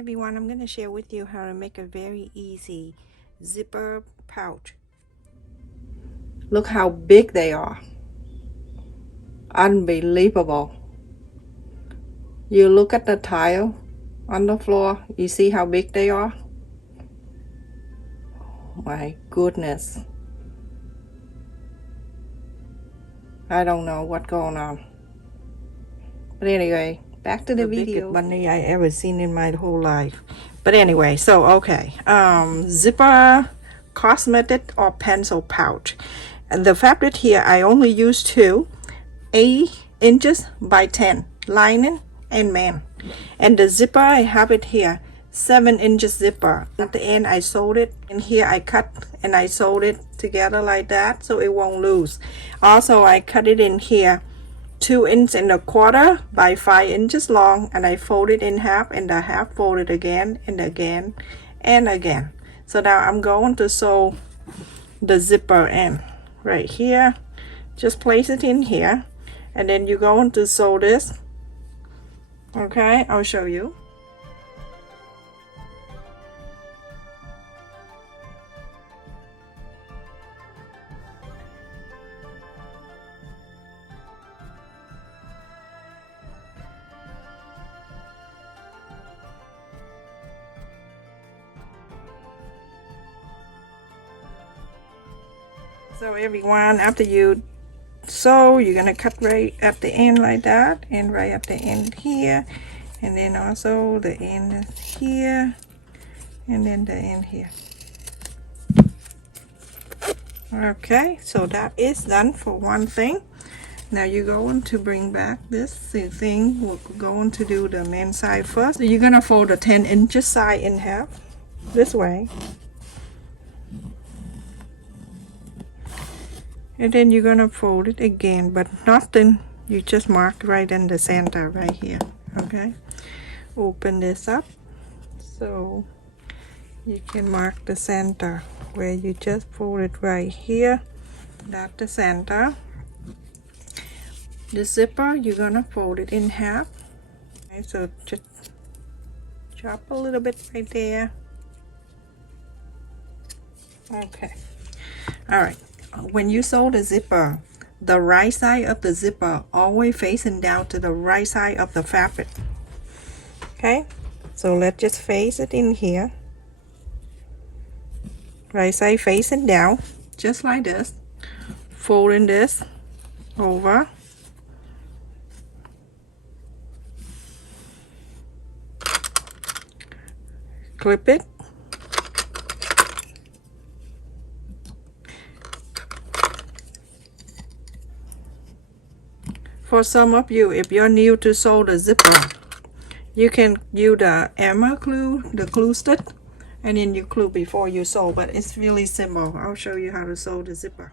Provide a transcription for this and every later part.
everyone, I'm going to share with you how to make a very easy zipper pouch. Look how big they are. Unbelievable. You look at the tile on the floor, you see how big they are? My goodness. I don't know what's going on. But anyway, back to the video. Biggest bunny I ever seen in my whole life. But anyway, so okay. Zipper cosmetic or pencil pouch. And the fabric here, I only use 8 inches by 10 lining and man. And the zipper, I have it here, 7 inches zipper. At the end, I sewed it, and here I cut and I sewed it together like that so it won't lose. Also, I cut it in here 2.25 inches by 5 inches long, and I fold it in half, and the half folded again and again and again. So now I'm going to sew the zipper in right here. Just place it in here, and then you're going to sew this. Okay, I'll show you. So everyone, after you sew, you're gonna cut right at the end like that, and right at the end here, and then also the end here, and then the end here. Okay, so that is done for one thing. Now you're going to bring back this thing. We're going to do the main side first. So you're gonna fold the 10 inches side in half this way. And then you're gonna fold it again, but nothing. You just mark right in the center right here. Okay, open this up so you can mark the center where you just fold it right here. That's the center. The zipper, you're gonna fold it in half. Okay, so just chop a little bit right there. Okay, all right. When you sew the zipper, the right side of the zipper always facing down to the right side of the fabric. Okay, so let's just face it in here. Right side facing down, just like this. Folding this over. Clip it. For some of you, if you're new to sew the zipper, you can use the hammer glue, the glue stick, and then you glue before you sew, but it's really simple. I'll show you how to sew the zipper.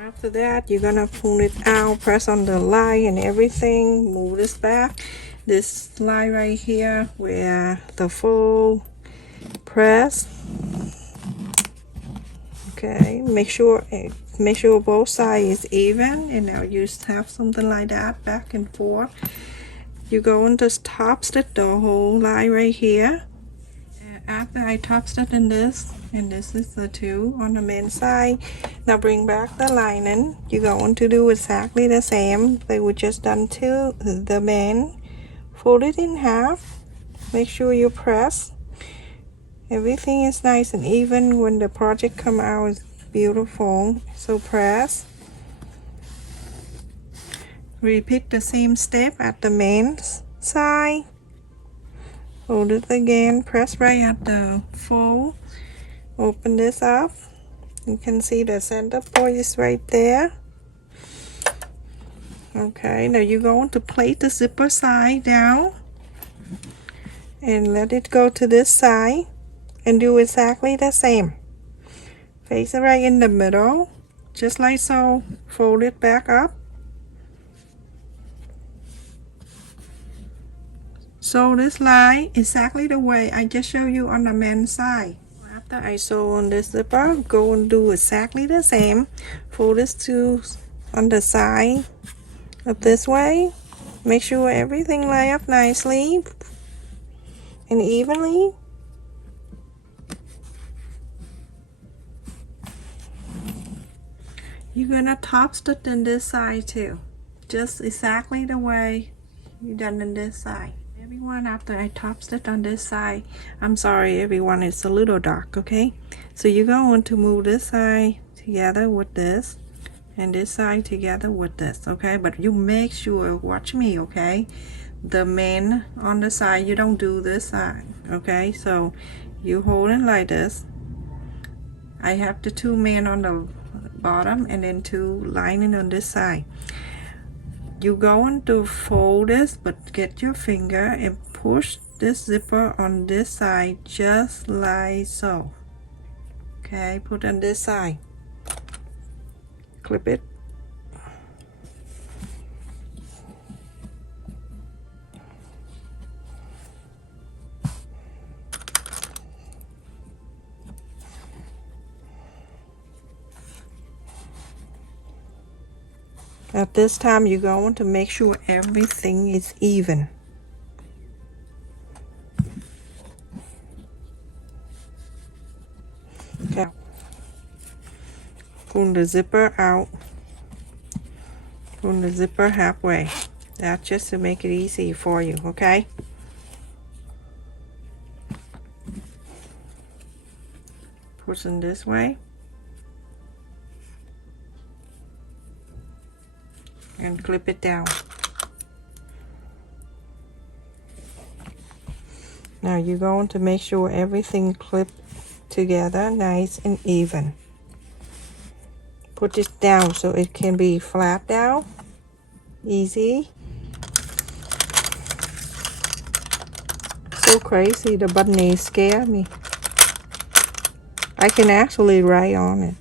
After that, you're gonna pull it out, press on the line and everything, move this back. This line right here where the fold, press. Okay, make sure both sides is even, and now you just have something like that back and forth. You're going to top stitch the whole line right here. After I top stitch in this, and this is the 2 on the main side. Now bring back the lining. You're going to do exactly the same that we just done to the main. Fold it in half. Make sure you press. Everything is nice and even when the project come out. Is beautiful. So press. Repeat the same step at the main side. Fold it again, press right at the fold, open this up. You can see the center point is right there. Okay, now you're going to plate the zipper side down and let it go to this side and do exactly the same. Face it right in the middle, just like so. Fold it back up. Sew this line exactly the way I just showed you on the men's side. After I sew on this zipper, go and do exactly the same. Fold this to on the side of this way. Make sure everything line up nicely and evenly. You're gonna top stitch in this side too, just exactly the way you done on this side. Everyone, after I top stitch on this side, I'm sorry everyone, it's a little dark, okay? So you're going to move this side together with this and this side together with this, okay? But you make sure, watch me, okay? The men on the side, you don't do this side, okay? So you hold it like this. I have the two men on the bottom and then two lining on this side. You're going to fold this, but get your finger and push this zipper on this side just like so. Okay, put on this side. Clip it. At this time, you're going to make sure everything is even. Okay. Pull the zipper out. Pull the zipper halfway. That's just to make it easy for you, okay? Push in this way. And clip it down. Now you're going to make sure everything clip together nice and even. Put this down so it can be flat down. Easy. So crazy, the bunny scare me. I can actually write on it.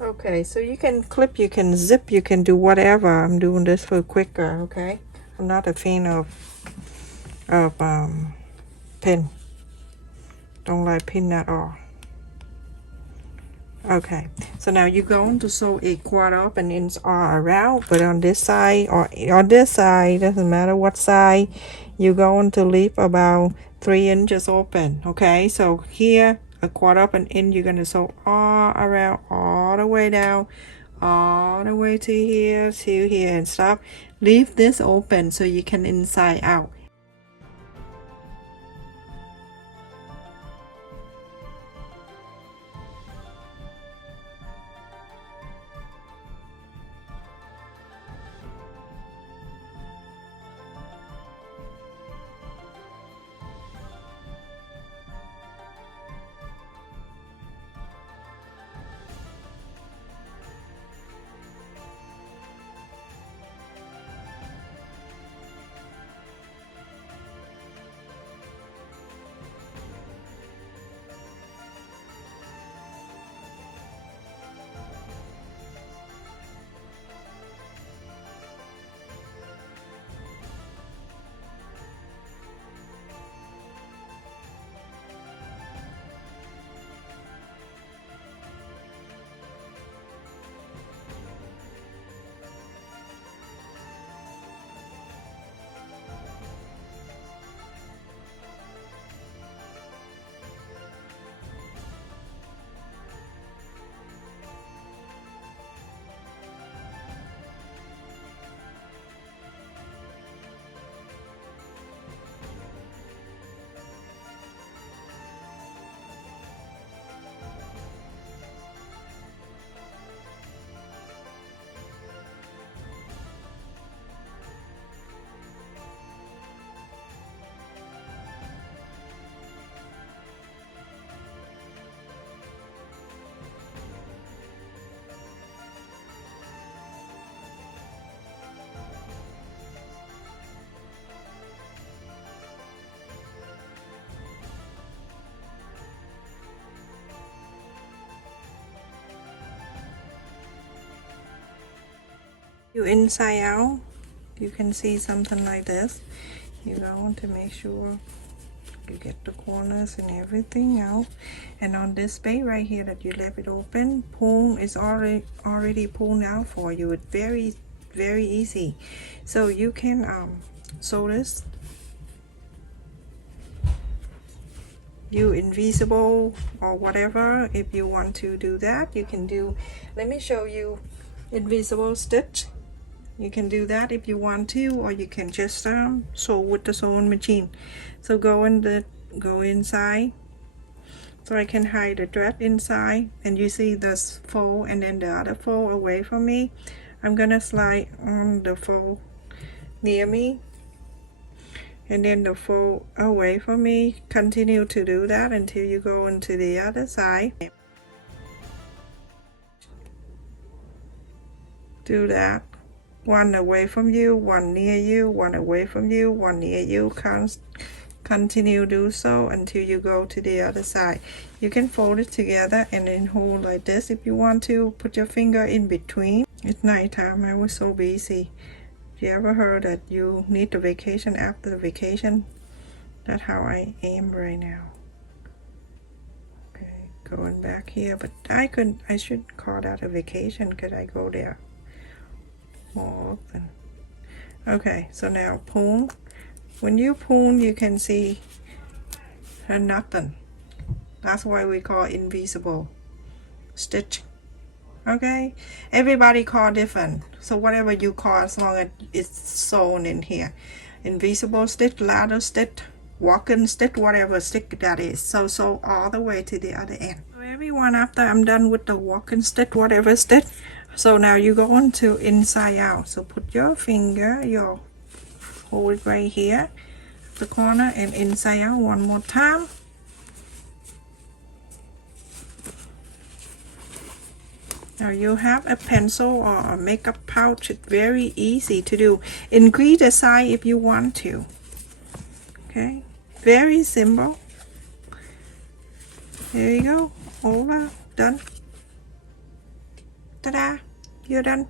Okay, so you can clip, you can zip, you can do whatever. I'm doing this for quicker, okay? I'm not a fan of pin. Don't like pin at all. Okay, so now you're going to sew a 1/4 of an inch all around, but on this side or on this side, doesn't matter what side, you're going to leave about 3 inches open. Okay, so here 1/4 of an inch, you're going to sew all around, all the way down, all the way to here and stop. Leave this open so you can inside out. You inside out, you can see something like this. You want to make sure you get the corners and everything out. And on this space right here that you left it open, pull is already pulled out for you. It's very easy. So you can sew this. You invisible or whatever. If you want to do that, you can do. Let me show you invisible stitch. You can do that if you want to, or you can just sew with the sewing machine. So go inside, so I can hide the thread inside, and you see this fold and then the other fold away from me. I'm gonna slide on the fold near me and then the fold away from me. Continue to do that until you go into the other side. Do that. One away from you, one near you, one away from you, one near you. Continue do so until you go to the other side. You can fold it together and then hold like this if you want to. Put your finger in between. It's nighttime. I was so busy. If you ever heard that you need the vacation after the vacation, that's how I am right now. Okay, going back here, but I should call that a vacation because I go there more often. Okay, so now pull. When you pull, you can see nothing. That's why we call invisible stitch. Okay, everybody call different, so whatever you call, as long as it's sewn in here. Invisible stitch, ladder stitch, walking stitch, whatever stitch that is. So all the way to the other end. So everyone, after I'm done with the walking stitch, whatever stitch, so now you go on to inside out. So put your finger, hold it right here, the corner, and inside out one more time. Now you have a pencil or a makeup pouch. It's very easy to do. Increase the size if you want to. Okay, very simple. There you go. Over, done. Ta-da! You're done.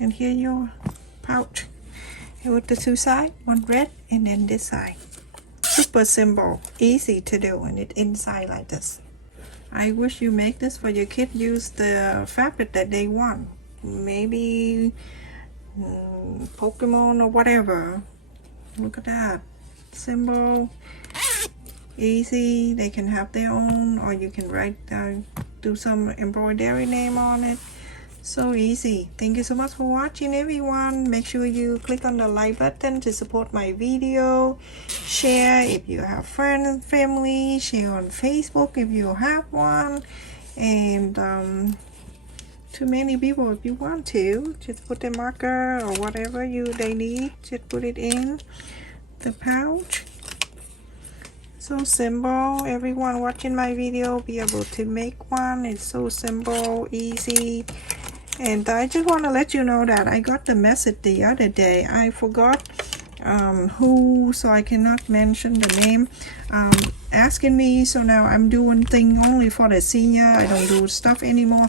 And here your pouch. And with the two sides, one red and then this side. Super simple, easy to do, and it's inside like this. I wish you make this for your kid. Use the fabric that they want. Maybe Pokemon or whatever. Look at that. Simple, easy. They can have their own, or you can write down, do some embroidery name on it. So easy. Thank you so much for watching, everyone. Make sure you click on the like button to support my video. Share if you have friends and family. Share on Facebook if you have one. And to many people if you want to. Just put the marker or whatever they need. Just put it in the pouch. So simple. Everyone watching my video be able to make one. It's so simple, easy. And I just want to let you know that I got the message the other day. I forgot who, so I cannot mention the name, asking me. So now I'm doing thing only for the senior. I don't do stuff anymore.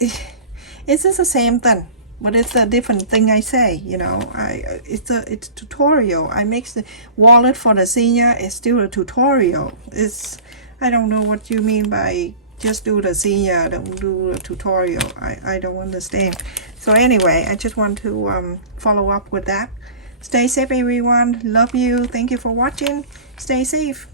It's just the same thing, but it's a different thing I say, you know. It's a tutorial. I make the wallet for the senior. It's still a tutorial. I don't know what you mean by just do the senior, don't do a tutorial. I don't understand. So anyway, I just want to follow up with that. Stay safe, everyone. Love you. Thank you for watching. Stay safe.